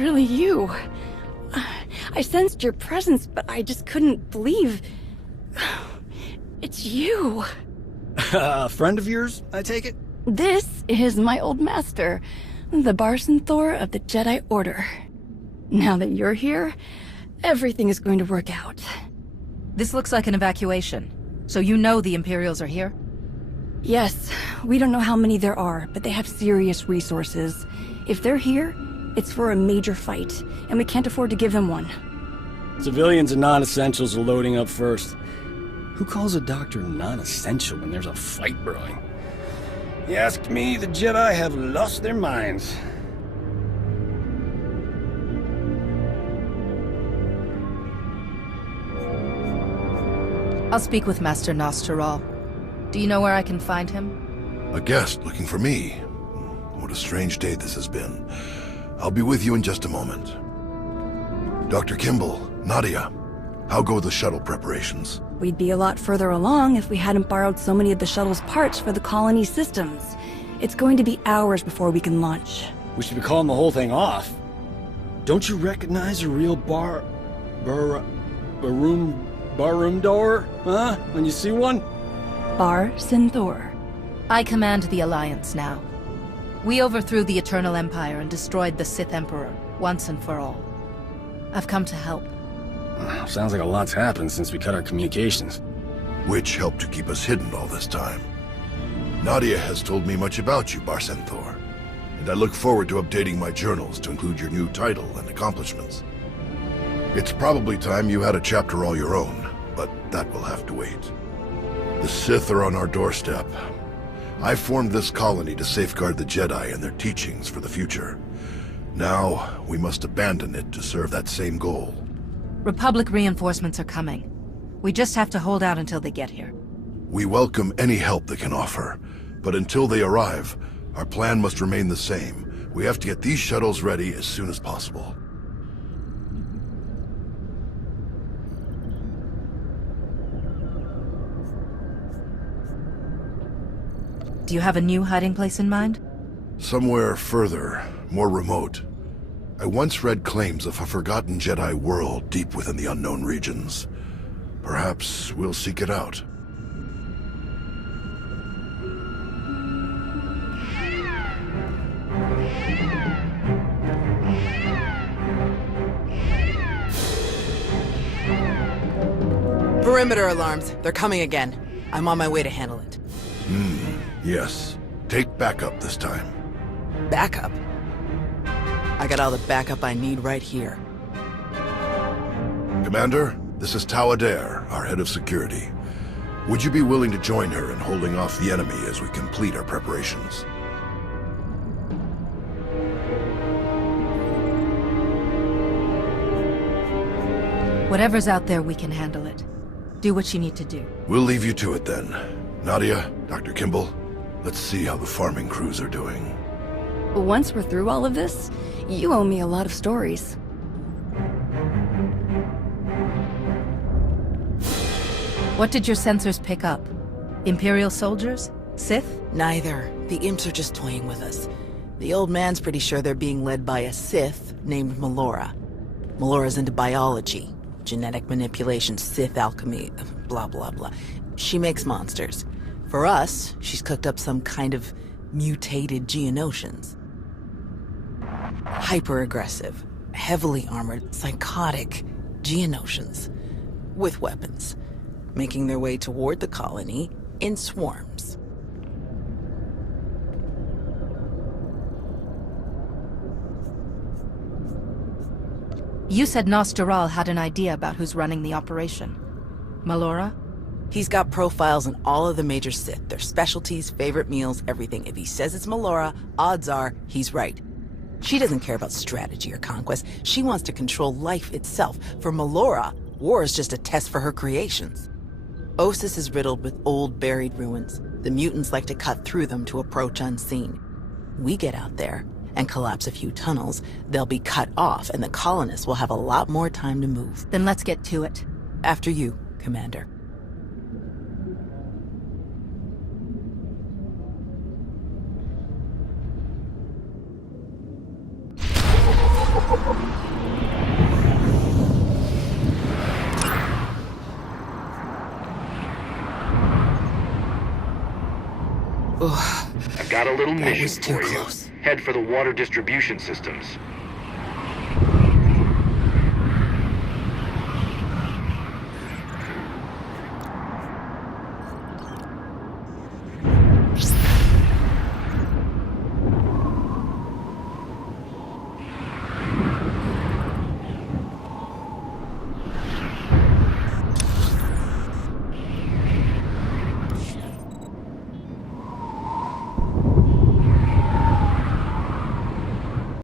really you. I sensed your presence, but I just couldn't believe... It's you. A friend of yours, I take it? This is my old master, the Swtor of the Jedi Order. Now that you're here, everything is going to work out. This looks like an evacuation. So you know the Imperials are here? Yes, we don't know how many there are, but they have serious resources. If they're here, it's for a major fight, and we can't afford to give them one. Civilians and non-essentials are loading up first. Who calls a doctor non-essential when there's a fight brewing? You ask me, the Jedi have lost their minds. I'll speak with Master Nostral. Do you know where I can find him? A guest looking for me. What a strange day this has been. I'll be with you in just a moment. Dr. Kimball, Nadia, how go the shuttle preparations? We'd be a lot further along if we hadn't borrowed so many of the shuttle's parts for the colony systems. It's going to be hours before we can launch. We should be calling the whole thing off. Don't you recognize a real barroom door, huh? When you see one? Swtor. I command the Alliance now. We overthrew the Eternal Empire and destroyed the Sith Emperor, once and for all. I've come to help. Sounds like a lot's happened since we cut our communications. Which helped to keep us hidden all this time. Nadia has told me much about you, Swtor, and I look forward to updating my journals to include your new title and accomplishments. It's probably time you had a chapter all your own, but that will have to wait. The Sith are on our doorstep. I formed this colony to safeguard the Jedi and their teachings for the future. Now, we must abandon it to serve that same goal. Republic reinforcements are coming. We just have to hold out until they get here. We welcome any help they can offer, but until they arrive, our plan must remain the same. We have to get these shuttles ready as soon as possible. Do you have a new hiding place in mind? Somewhere further, more remote. I once read claims of a forgotten Jedi world deep within the unknown regions. Perhaps we'll seek it out. Perimeter alarms. They're coming again. I'm on my way to handle it. Yes. Take backup this time. Backup? I got all the backup I need right here. Commander, this is Tau Adair, our head of security. Would you be willing to join her in holding off the enemy as we complete our preparations? Whatever's out there, we can handle it. Do what you need to do. We'll leave you to it then. Nadia, Dr. Kimball, let's see how the farming crews are doing. Once we're through all of this, you owe me a lot of stories. What did your sensors pick up? Imperial soldiers? Sith? Neither. The imps are just toying with us. The old man's pretty sure they're being led by a Sith named Melora. Melora's into biology, genetic manipulation, Sith alchemy, blah blah blah. She makes monsters. For us, she's cooked up some kind of mutated Geonosians. Hyper-aggressive, heavily armored, psychotic Geonosians. With weapons. Making their way toward the colony in swarms. You said Nostral had an idea about who's running the operation. Melora? He's got profiles on all of the major Sith, their specialties, favorite meals, everything. If he says it's Melora, odds are he's right. She doesn't care about strategy or conquest. She wants to control life itself. For Melora, war is just a test for her creations. Ossus is riddled with old, buried ruins. The mutants like to cut through them to approach unseen. We get out there and collapse a few tunnels, they'll be cut off, and the colonists will have a lot more time to move. Then let's get to it. After you, Commander. Ugh, I've got a little that mission was too for you. close. Head for the water distribution systems.